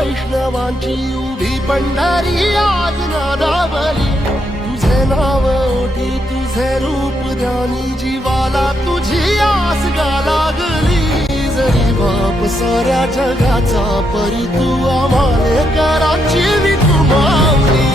वैष्णवांची उभी पंढरी आज नादावली. तुझे नाव ओठी तुझे रूप ध्यानी जीवाला तुझी आस गा लागली. जरी बाप साऱ्या जगाचा परी तू आम्हाले कराची विठू माऊली.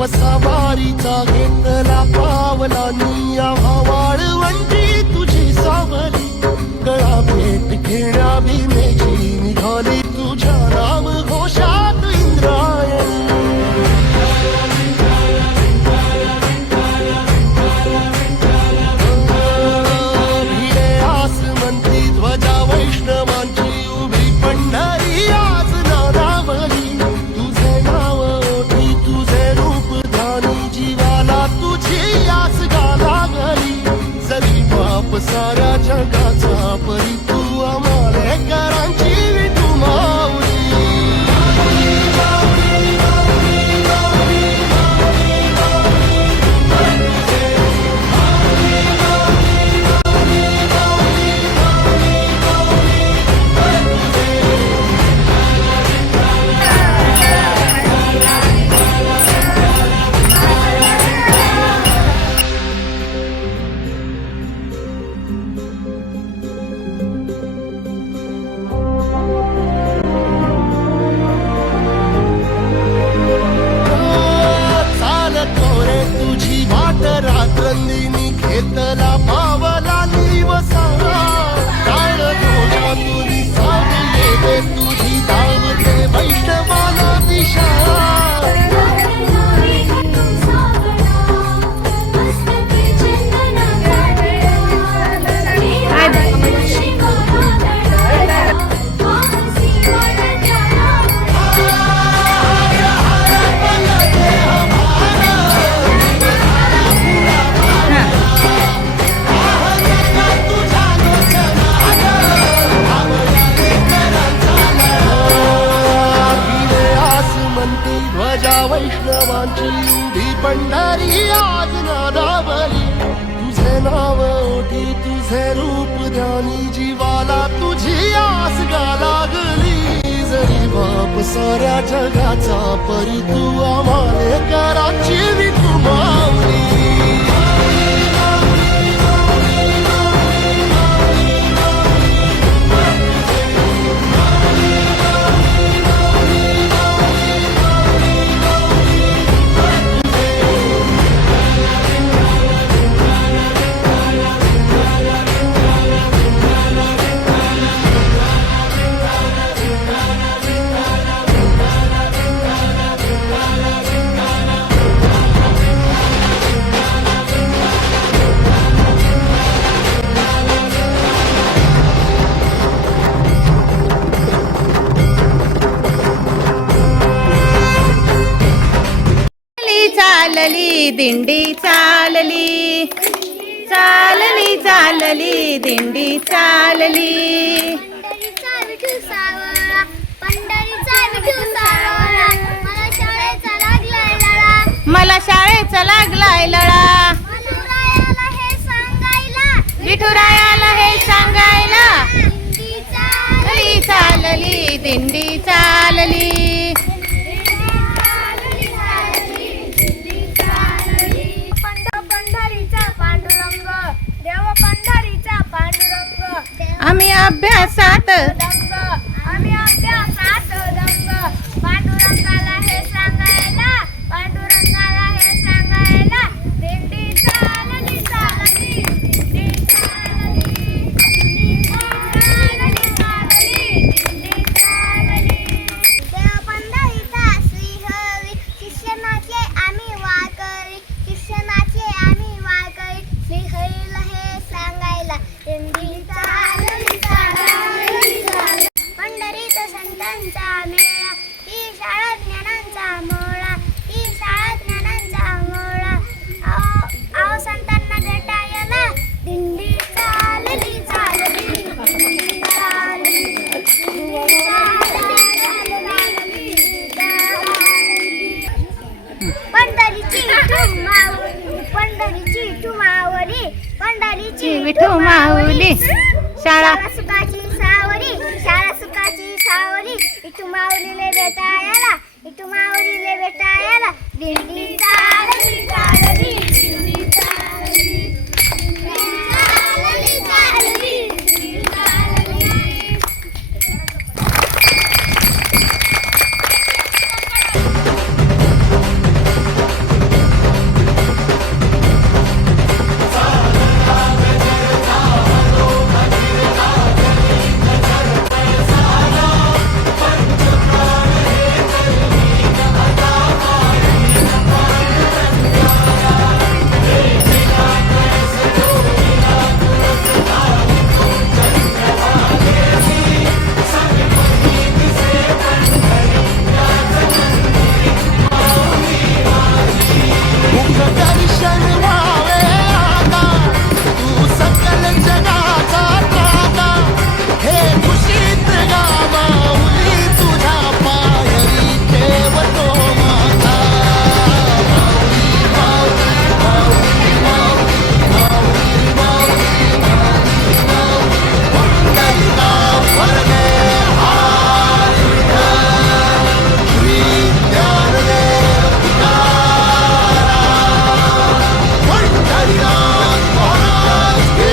वसावारीचा घेतला पावला निया वाळवंटी तुझी सावली. गळा भेट घेण्या भीमेची निघाली तुझ्या नाम घोषात इंद्रायणी. भिडे आसमंती ध्वजा वैष्णवांची उभी पंढरी आज नादावली. तुझे नाव ओठी तुझे रूप जीवाला तुझी आस गा लागली. जरी बाप साऱ्या जगाचा परी तू आम्हाले करांची विठू माऊली. विठुरायांची उभी पंढरी आज नादावली तुझे नाव ओठी तुझे रूप ध्यानी जीवाला तुझी आस गा लागली जरी बाप साऱ्या जगाचा परी तू आम्हाले कराची विठू माऊली चालली दिंडी चालली चालली चालली दिंडी चालली पंढरीचा विठू सावळा पंढरीचा विठू सावळा मला शाळेचा लागलाय लळा मला शाळेचा लागलाय लळा विठुरायाला हे सांगायला विठुरायाला हे सांगायला दिंडी चालली चालली दिंडी चालली पंढरीचा पांडुरंग देव पंढरीचा पांडुरंग आम्ही अभ्यासात दंग आम्ही अभ्यासात दंग पांडुरंगाला हे सांगायला पांडुरंगाला हे सांगायला दिंडी चालली चालली दिंडी चालली चालली चालली दिंडी चालली देव पंढरीचा श्रीहरी शिक्षणाचे आम्ही वारकरी शिक्षणाचे आम्ही वारकरी श्रीहरीला हे सांगायला दिंडी चालली चालली चालली पंढरीत संतांचा मेळा ही शाळा ज्ञानांचा मोळा ही शाळा ज्ञानांचा मोळा आओ संतांना भेटायला दिंडी चालली चालली दिंडी चालली दिंडी चालली चालली पंढरीची विठू माऊली पंढरीची विठू माऊली पंढरीची विठू माऊली शाळा शाळा सुखाची सावरी शाळा सुखाची सावरी विठू माऊलीले भेटायला विठू माऊलीले भेटायला दिंडी चालली चालली दिंडी चालली दिंडी चालली चालली दिंडी चालली दर्शन व्हावे आता तू सकल जगाचा त्राता हे खुशीत गा माऊली तुझ्या पायरी ठेवतो माता माऊली माऊली माऊली माऊली माऊली माऊली माऊली पंढरीचा वरदे हार विठ्ठल श्री ज्ञानदेव पंढरीनाथ महाराज की